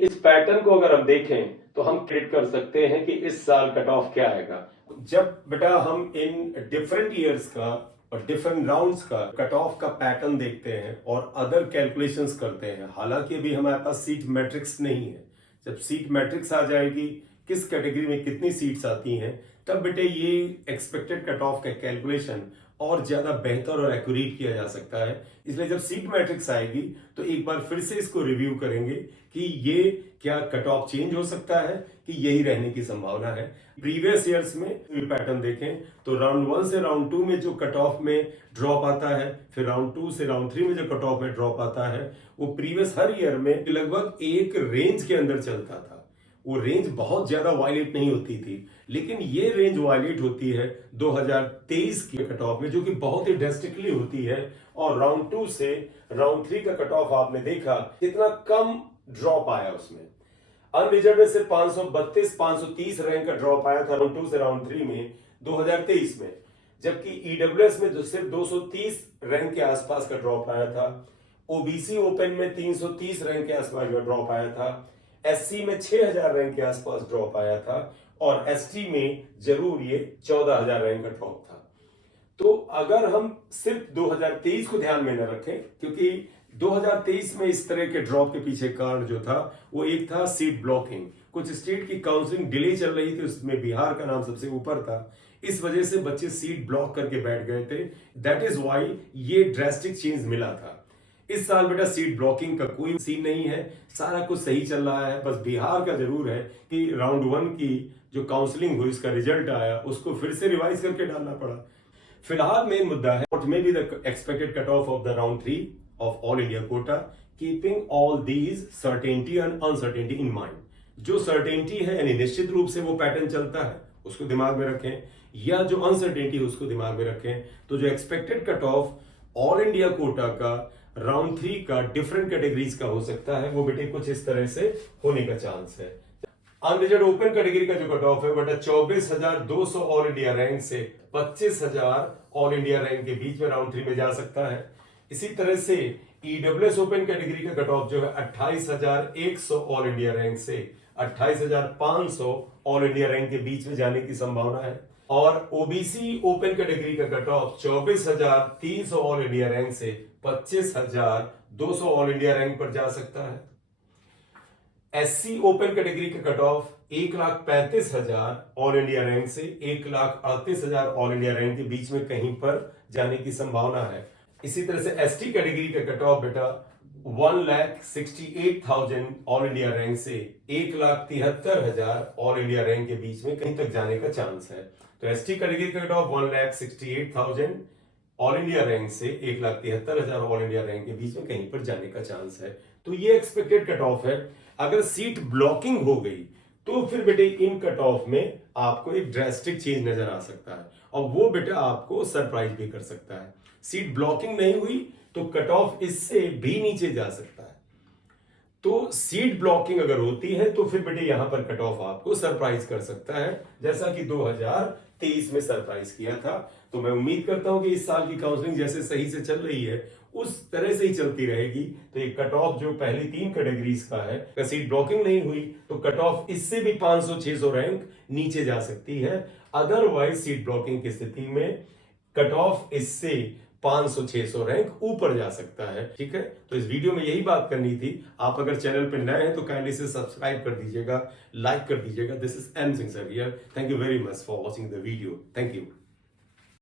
इस पैटर्न को अगर हम देखें तो हम प्रेडिक्ट कर सकते हैं कि इस साल कट ऑफ क्या आएगा। जब बेटा हम इन डिफरेंट ईयर्स का और डिफरेंट राउंड्स का कट ऑफ का पैटर्न देखते हैं और अदर कैलकुलेशंस करते हैं, हालांकि अभी हमारे पास सीट मैट्रिक्स नहीं है। जब सीट मैट्रिक्स आ जाएगी, किस कैटेगरी में कितनी सीट्स आती हैं, तब बेटे ये एक्सपेक्टेड कट ऑफ का कैलकुलेशन और ज्यादा बेहतर और एक्यूरेट किया जा सकता है। इसलिए जब सीट मैट्रिक्स आएगी तो एक बार फिर से इसको रिव्यू करेंगे कि ये क्या कट ऑफ चेंज हो सकता है कि यही रहने की संभावना है। प्रीवियस ईयर्स में पैटर्न देखें तो राउंड 1 से राउंड 2 में जो कट ऑफ में ड्रॉप आता है, फिर राउंड 2 से राउंड 3 में जो कट ऑफ में ड्रॉप आता है, वो प्रीवियस हर ईयर में लगभग एक रेंज के अंदर चलता था। वो रेंज बहुत ज्यादा वायलेट नहीं होती थी, लेकिन ये रेंज वायलेट होती है 2023 की कट ऑफ में, जो कि बहुत ही ड्रेस्टिकली होती है। और राउंड 2 से राउंड 3 का कट ऑफ आपने देखा कितना कम ड्रॉप आया उसमें। अनरिजर्व में सिर्फ 532-530 रैंक का ड्रॉप आया था राउंड 2 से राउंड 3 में 2023 में, जबकि ईडब्ल्यूएस में सिर्फ 230 रैंक के आसपास का ड्रॉप आया था। ओबीसी ओपन में 330 रैंक के आसपास का ड्रॉप आया था। एससी में 6000 रैंक के आसपास ड्रॉप आया था और एसटी में जरूर ये 14000 रैंक का ड्रॉप था। तो अगर हम सिर्फ 2023 को ध्यान में न रखें, क्योंकि 2023 में इस तरह के ड्रॉप के पीछे कारण जो था वो एक था सीट ब्लॉकिंग। कुछ स्टेट की काउंसलिंग डिले चल रही थी, उसमें बिहार का नाम सबसे ऊपर था। इस वजह से बच्चे सीट ब्लॉक करके बैठ गए थे। दैट इज वाई ये ड्रेस्टिक चेंज मिला था। इस साल बेटा सीट ब्लॉकिंग का कोई सीन नहीं है, सारा कुछ सही चल रहा है। बस बिहार का जरूर है कि राउंड 1 की जो काउंसलिंग हुई, उसका रिजल्ट आया, उसको फिर से रिवाइज करके डालना पड़ा। फिलहाल मेन मुद्दा है what may be the expected cut off the round 3 of all India quota, keeping all these certainty and uncertainty in mind. जो सर्टेनिटी है यानी निश्चित रूप से वो पैटर्न चलता है, उसको दिमाग में रखें, या जो अनसर्टेनिटी है उसको दिमाग में रखें। तो जो expected cut off all India quota का राउंड 3 का डिफरेंट कैटेगरीज का हो सकता है, वो बेटे कुछ इस तरह से होने का चांस है। अनरिजर्व ओपन कैटेगरी का जो कट ऑफ है बेटा 24,200 ऑल इंडिया रैंक से 25,000 ऑल इंडिया रैंक के बीच में राउंड 3 में जा सकता है। इसी तरह से ईडब्ल्यूएस ओपन कैटेगरी का कट ऑफ जो है 28,100 ऑल इंडिया रैंक से 28,500 ऑल इंडिया रैंक के बीच में जाने की संभावना है। और ओबीसी ओपन कैटेगरी का cut off 24,300 all India rank से 25,200 ऑल इंडिया रैंक पर जा सकता है। एससी ओपन कैटेगरी का cut off 1,35,000 all India rank से 1,38,000 ऑल इंडिया रैंक के बीच में कहीं पर जाने की संभावना है। इसी तरह से एसटी कैटेगरी का कट ऑफ बेटा 1,68,000 ऑल इंडिया रैंक से 1,73,000 ऑल इंडिया रैंक के बीच में कहीं तक जाने का चांस है। तो एसटी कैटेगरी का cut off 1,68,000 all India rank से 1,73,000 ऑल इंडिया रैंक के बीच में कहीं पर जाने का चांस है। तो ये एक्सपेक्टेड कट ऑफ है। अगर सीट ब्लॉकिंग हो गई तो फिर बेटे इन कट ऑफ में आपको एक ड्रेस्टिक चेंज नजर आ सकता है और वो बेटा आपको सरप्राइज भी कर सकता है। सीट ब्लॉकिंग नहीं हुई तो कट ऑफ इससे भी नीचे जा सकता है। तो सीट ब्लॉकिंग अगर होती है तो फिर बेटे यहां पर कट ऑफ आपको सरप्राइज कर सकता है, जैसा कि 2023 में सरप्राइज किया था। तो मैं उम्मीद करता हूं कि इस साल की काउंसलिंग जैसे सही से चल रही है उस तरह से ही चलती रहेगी। तो ये कट ऑफ जो पहली 3 कैटेगरीज का है, अगर सीट ब्लॉकिंग नहीं हुई तो कट ऑफ इससे भी 500-600 रैंक नीचे जा सकती है। अदरवाइज सीट ब्लॉकिंग की स्थिति में कट ऑफ इससे 500-600 रैंक ऊपर जा सकता है। ठीक है, तो इस वीडियो में यही बात करनी थी। आप अगर चैनल पर नए हैं तो काइंडली से सब्सक्राइब कर दीजिएगा, लाइक कर दीजिएगा। This is M Singh sir here. Thank you very much for watching the video. Thank you.